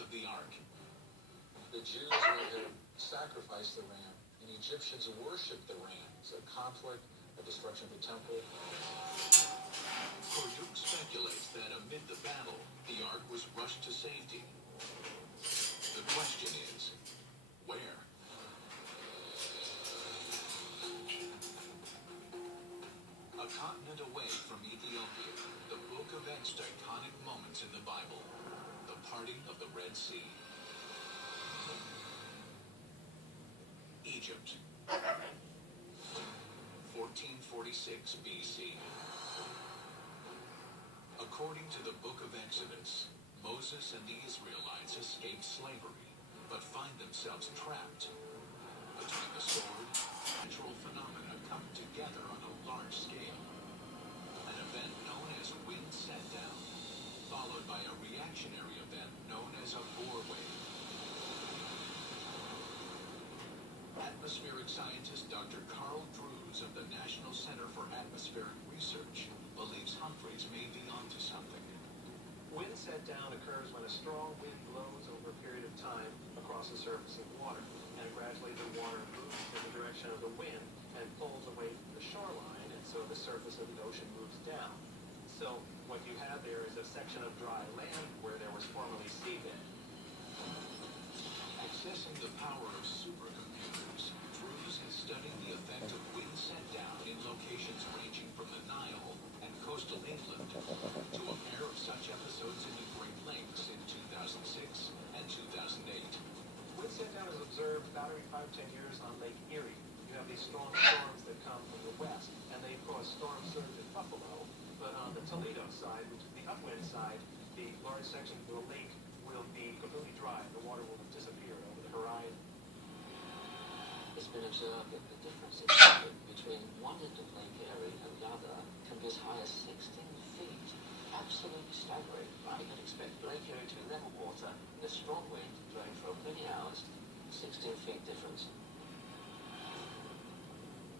of the ark. The Jews were to sacrifice the ram, and Egyptians worshipped the ram. It's a conflict, a destruction of the temple. Korduk speculates that amid the battle, the ark was rushed to safety. The question is, where? A continent away from Ethiopia, the book of iconic moments in the Bible, the parting of the Red Sea. Egypt, 1446 BC. According to the book of Exodus, Moses and the Israelites escaped slavery, but find themselves trapped between the sword and natural phenomena come together on a large scale. An event known as wind set down, followed by a reactionary event known as a bore wave. Atmospheric scientist Dr. Carl Drews of the National Center for Atmospheric Research believes Humphreys may be onto something. Wind set down occurs when a strong wind blows over a period of time across the surface of water, and gradually the water moves in the direction of the wind and pulls away from the shoreline, and so the surface of the ocean moves down. So what you have there is a section of dry land where there was formerly seabed. Accessing the power of supercomputers, Drews has studied the effect of wind set down in locations ranging from the Nile and coastal England to a pair of such episodes in the Great Lakes in 2006 and 2008. Wind set down is observed about every 5-10 years on Lake Erie. You have these strong storms that come from the west, and they cause storm surge in Buffalo. But on the Toledo side, which is the upwind side, the large section of the lake will be completely dry. The water will disappear over the horizon. It's been observed that the difference in pressure between one end of Lake Erie and the other can be as high as 16 feet. Absolutely staggering. Right? You can expect Lake Erie to be level water in a strong wind blowing for many hours, 16 feet difference.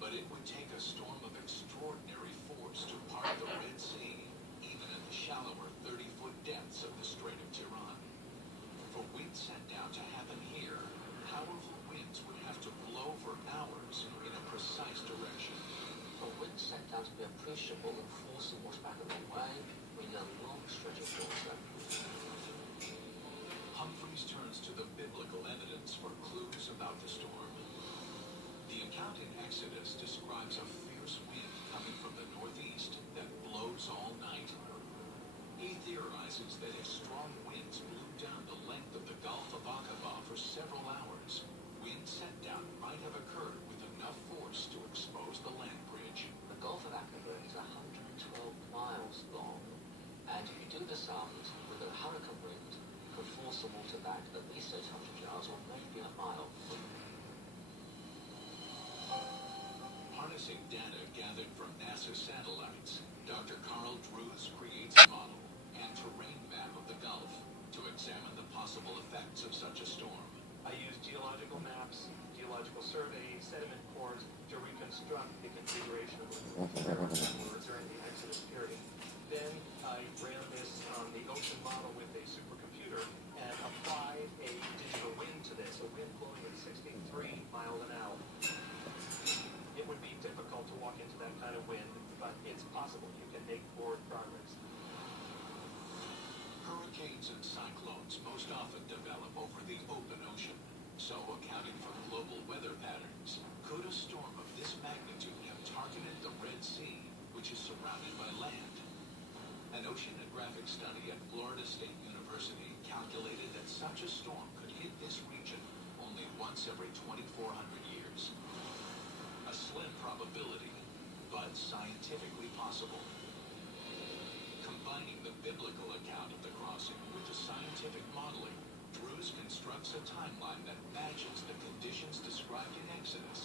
But it would take a storm of extraordinary force to part the Red Sea, even in the shallower 30-foot depths of the Strait of Tiran. For wind set down to happen here, powerful winds would have to blow for hours in a precise direction. For wind set down to be appreciable and force the water back away, we need a long stretch of water. Humphreys turns to the biblical evidence for clues about the storm. The account in Exodus describes a fierce wind coming from the northeast that blows all night. He theorizes that if strong winds blew down the length of the Gulf of Aqaba for several hours, wind set down might have occurred with enough force to expose the land bridge. The Gulf of Aqaba is 112 miles long, and if you do the sums with a hurricane wind, you could force the water back at least 800 yards or maybe a mile. Harnessing data gathered from NASA satellites, Dr. Carl Drews creates a model and terrain map of the Gulf to examine the possible effects of such a storm. I use geological maps, geological surveys, sediment cores to reconstruct the configuration of the were during the Exodus period. Then I ran this on the ocean model with a supercomputer and applied a digital wind to this, a wind blowing at 63 miles an hour. It would be difficult to walk into that kind of wind, but it's possible. You can make forward progress. Hurricanes and cyclones most often develop over the open ocean, so accounting for global weather patterns, could a storm of this magnitude have targeted the Red Sea, which is surrounded by land? An oceanographic study at Florida State University calculated that such a storm could hit this region only once every 2,400 years. A slim probability, but scientifically possible. Combining the biblical account of the crossing with the scientific modeling, Drews constructs a timeline that matches the conditions described in Exodus